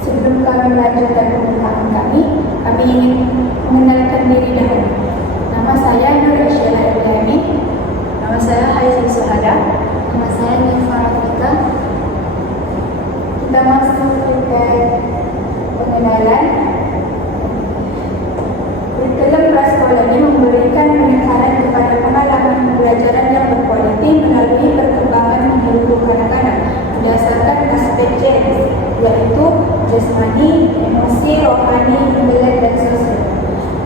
Sebelum kami melanjutkan pembukaan kami ingin mengenalkan diri dahulu. Nama saya Nur Aisyah Ibrahim. Nama saya Haizul Suhada. Nama saya Nifar Rafika. Kita masuk ke pengenalan. Kurikulum prasekolah ini memberikan penekanan kepada pengalaman pembelajaran yang berkualiti melalui perkembangan menyeluruh kanak-kanak berdasarkan aspek jenis, yaitu jasmani, emosi, rohani, intelek dan sosial.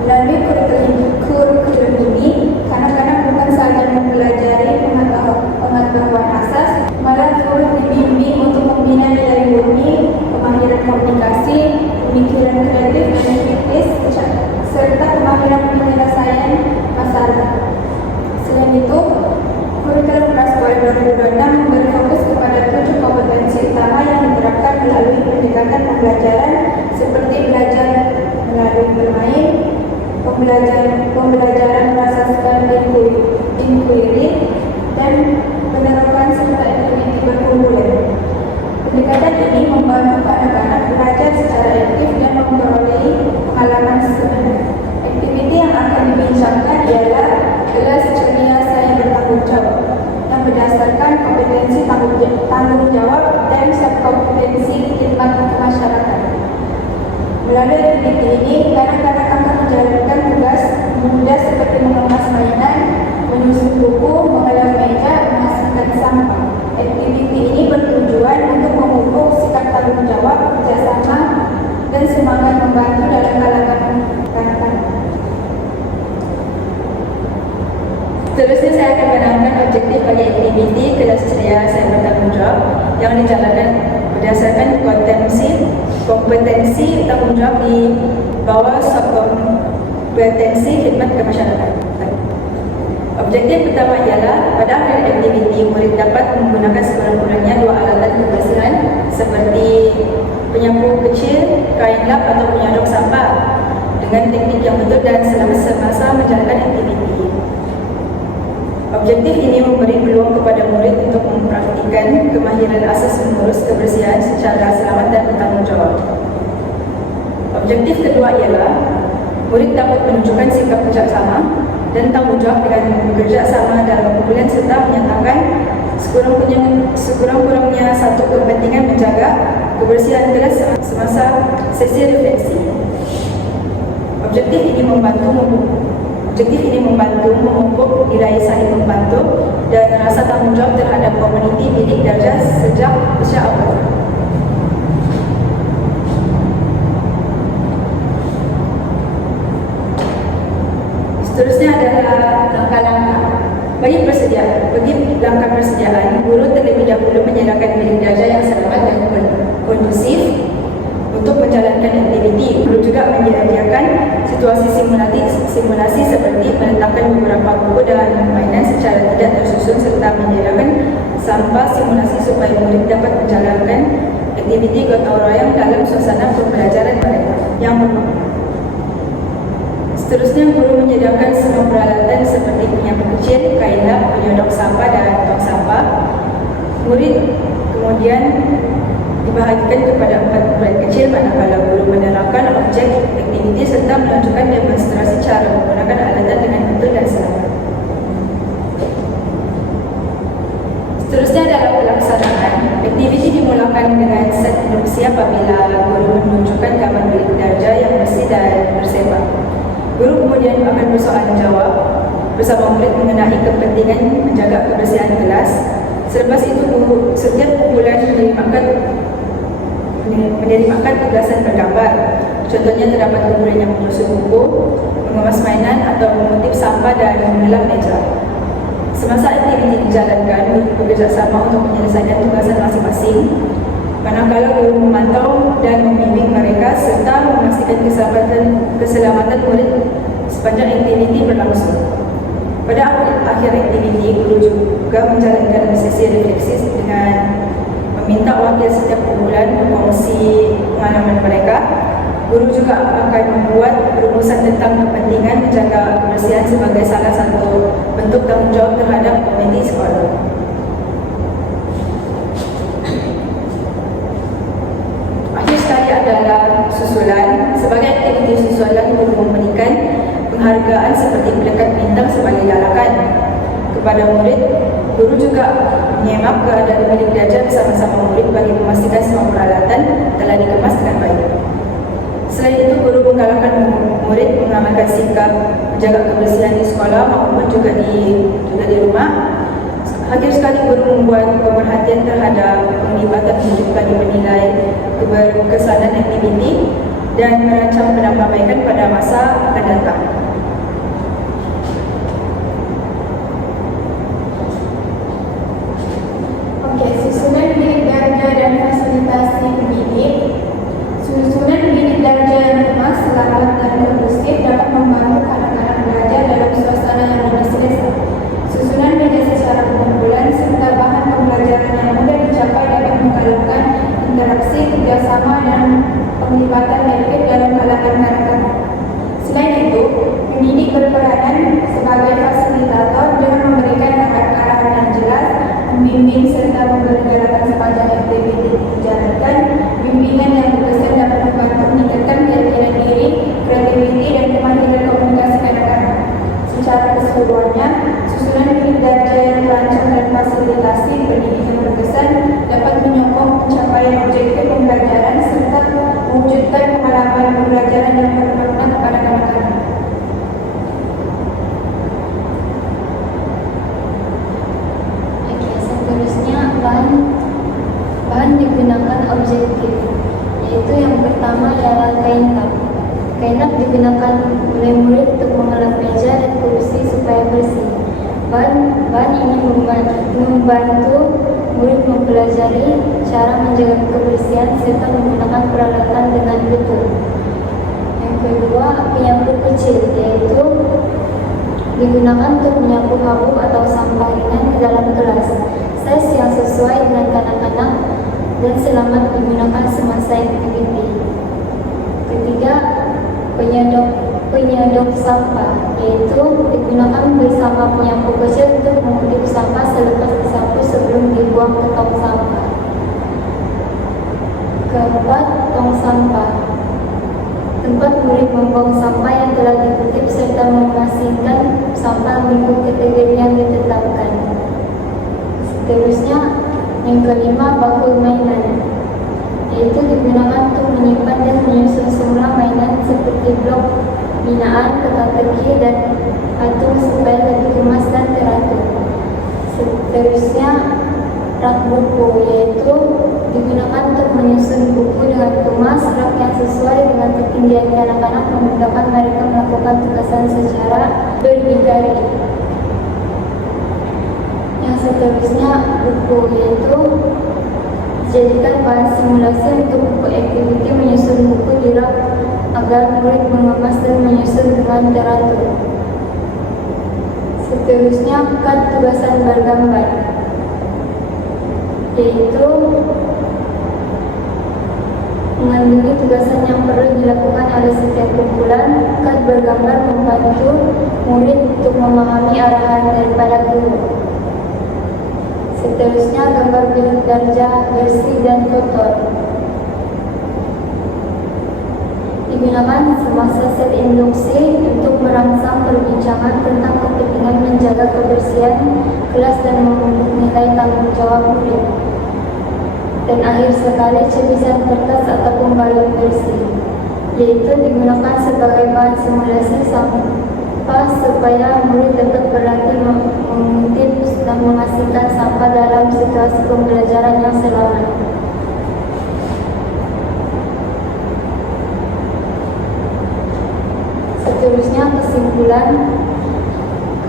Melalui kurikulum ini, kanak-kanak bukan sahaja mempelajari pengetahuan asas, malah turut dibimbing untuk membina nilai murni, kemahiran komunikasi, pemikiran kreatif dan kritis, serta kemahiran penyelesaian masalah. Selain itu, kurikulum prasekolah 2026 memberi fokus kepada 7 kompetensi utama yang diterapkan melalui pendekatan pembelajaran seperti belajar melalui bermain, pembelajaran berasaskan inquiry, dan penerapan serta aktiviti berkumpulan. Pendekatan ini membantu anak-anak belajar secara aktif dan memperoleh pengalaman sebenarnya. Aktiviti yang akan dibincangkan ialah kelas ceria saya bertanggung jawab yang berdasarkan kompetensi tanggung jawab dan subkompetensi khidmat masyarakat. Melalui aktiviti ini, kanak-kanak akan menjalankan tugas mudah seperti mengemas mainan, menyusun buku, mengolah meja, menghasilkan sampah. Aktiviti ini bertujuan untuk memupuk sikap tanggung jawab, kerjasama, dan semangat membantu dalam kalangan kanak-kanak. Seterusnya saya akan menerangkan objektif bagi aktiviti kelas ceria saya bertanggung jawab yang dijalankan berdasarkan kompetensi tanggung jawab di bawah subkompetensi khidmat kemasyarakatan. Objektif pertama ialah pada akhir aktiviti murid dapat menggunakan sekurang-kurangnya 2 alat kebersihan seperti penyapu kecil, kain lap atau penyadok sampah dengan teknik yang betul dan selama semasa menjalankan aktiviti. Objektif ini memberi peluang kepada murid untuk mempraktikkan kemahiran asas mengurus kebersihan secara selamat dan bertanggung jawab. Objektif kedua ialah murid dapat menunjukkan sikap bijaksana dan tanggung jawab dengan bekerja sama dalam kumpulan serta menyatakan sekurang-kurangnya satu kepentingan menjaga kebersihan kelas semasa sesi refleksi. Objektif ini membantu memupuk nilai saling membantu dan rasa tanggung jawab terhadap komuniti bidik darjah sejak usia awal. Seterusnya adalah langkah-langkah. Bagi langkah persediaan, guru terlebih dahulu menyediakan bidik darjah yang selamat dan kondusif untuk menjalankan aktiviti. Guru juga menyediakan situasi simulasi seperti meletakkan beberapa buku dan mainan secara tidak tersusun serta menyediakan sampah simulasi supaya murid dapat menjalankan aktiviti gotong royong dalam suasana pembelajaran mereka yang berbeda. Seterusnya, guru menyediakan semua peralatan seperti penyapu kecil, kain lap, penyodok sampah dan tong sampah. Murid kemudian dibahagikan kepada 4 murid kecil manakala guru menerangkan objek aktiviti serta menunjukkan demonstrasi cara menggunakan alatan dengan betul dan selamat. Seterusnya adalah pelaksanaan. Aktiviti dimulakan dengan set induksi apabila guru menunjukkan gambar bidik darjah yang bersih dan bersepah. Guru kemudian akan bersoalan jawab bersama murid mengenai kepentingan menjaga kebersihan kelas. Selepas itu, guru setiap bulan menerimakan tugasan bergambar. Contohnya terdapat murid yang menyusun buku, mengemas mainan atau mengutip sampah dan mengelap meja. Semasa aktiviti dijalankan, murid bekerjasama untuk menyelesaikan tugasan masing-masing. Manakala guru memantau dan membimbing mereka serta memastikan keselamatan murid sepanjang aktiviti berlangsung. Pada akhir aktiviti, guru juga menjalankan sesi refleksi dengan meminta wakil setiap kumpulan berkongsi pengalaman mereka. Guru juga akan membuat rumusan tentang kepentingan menjaga kebersihan sebagai salah satu bentuk tanggung jawab terhadap komiti sekolah. susulan. Sebagai aktiviti susulan, guru memberikan penghargaan seperti pelekat bintang sebagai galakan kepada murid. Guru juga menyemak keadaan milik belajar bersama-sama murid bagi memastikan semua peralatan telah dikemas dengan baik. Selain itu, guru menggalakkan murid mengamalkan sikap menjaga kebersihan di sekolah maupun juga di rumah. Akhir sekali, guru membuat pemerhatian terhadap penglibatan menunjukkan menilai keberkesanan aktiviti dan merancang penambahbaikan pada masa akan datang. Susunan bilik darjah dan fasilitasi pendidik. Susunan bilik darjah yang kemas, selamat dan kondusif dapat membantu anak-anak belajar dalam suasana yang lebih selesa. Susunan meja secara kumpulan serta bahan pembelajaran yang mudah dicapai dapat menggalakkan interaksi, kerjasama dan penglibatan efektif dalam kalangan kanak-kanak. Selain itu, pendidik berperanan sebagai fasilitator dengan memberikan arahan yang jelas, membimbing serta memberi gerakan sepanjang aktiviti dijalankan. Bimbingan yang berkesan dapat membantu meningkatkan keyakinan diri, kreativiti dan kemampuan komunikasi kanak-kanak. Secara keseluruhannya, susunan bilik darjah yang terancang dan fasilitasi pendidik yang berkesan dapat menyokong pencapaian objektif pembelajaran serta mewujudkan pengalaman pembelajaran yang bermakna kepada kanak-kanak. Seterusnya bahan digunakan objektif, yaitu yang pertama adalah kain lap. Kain lap digunakan oleh murid untuk mengelap meja dan kursi supaya bersih. Bahan ini membantu murid mempelajari cara menjaga kebersihan serta menggunakan peralatan dengan betul. Yang kedua, penyapu kecil, yaitu digunakan untuk menyapu habuk atau sampah ringan di dalam kelas. Size yang sesuai dengan kanak-kanak dan selamat digunakan semasa aktiviti. Ketiga, penyedot sampah, yaitu digunakan bersama penyapu kecil untuk mengutip sampah selepas disapu sebelum dibuang ke tong sampah. Keempat, tong sampah, tempat murid membuang sampah yang telah dikutip serta memastikan sampah mengikut kategori yang ditetapkan. Seterusnya, yang kelima, bakul mainan, yaitu digunakan untuk menyimpan dan menyusun semula mainan seperti blok binaan, teka-teki, dan patung supaya lebih kemas dan teratur. Seterusnya, rak buku, yaitu digunakan untuk menyusun buku dengan kemas. Rak yang sesuai dengan ketinggian anak-anak memudahkan mereka melakukan tugasan secara berdikari. Yang seterusnya, buku, yaitu dijadikan bahan simulasi untuk buku aktiviti menyusun buku di rak agar murid mengemas dan menyusun dengan teratur. Seterusnya, kad tugasan bergambar, yaitu mengambil tugasan yang perlu dilakukan oleh setiap kumpulan. Kad bergambar membantu murid untuk memahami arahan daripada guru. Seterusnya, gambar bilik darjah bersih dan kotor, digunakan semasa set induksi untuk merangsang perbincangan tentang kepentingan menjaga kebersihan kelas dan memupuk nilai tanggung jawab murid. Dan akhir sekali, cebisan kertas ataupun balon bersih, yaitu digunakan sebagai bahan simulasi sampah supaya murid dapat berlatih mengutip dan menghasilkan sampah dalam situasi pembelajaran yang selamat. Seterusnya,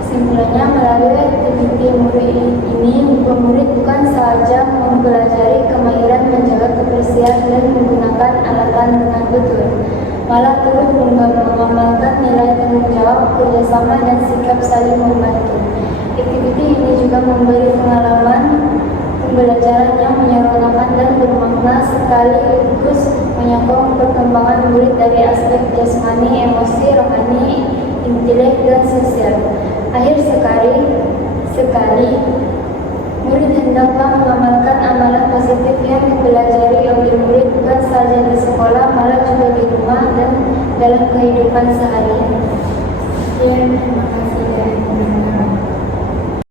kesimpulannya, melalui aktiviti murid ini, murid bukan sahaja mempelajari kemahiran menjaga kebersihan dan menggunakan alatan dengan betul, malah turut mengamalkan nilai tanggung jawab, kerjasama, dan sikap saling membantu. Aktiviti ini juga memberi pengalaman pembelajaran yang menyeronokkan dan bermakna, sekaligus menyokong perkembangan murid dari aspek jasmani, emosi, rohani, intelek, dan sosial. Akhir sekali, murid hendaklah mengamalkan amalan positif yang dipelajari oleh murid bukan saja di sekolah, malah juga di dalam kehidupan sehari-hari. Sekian, terima kasih.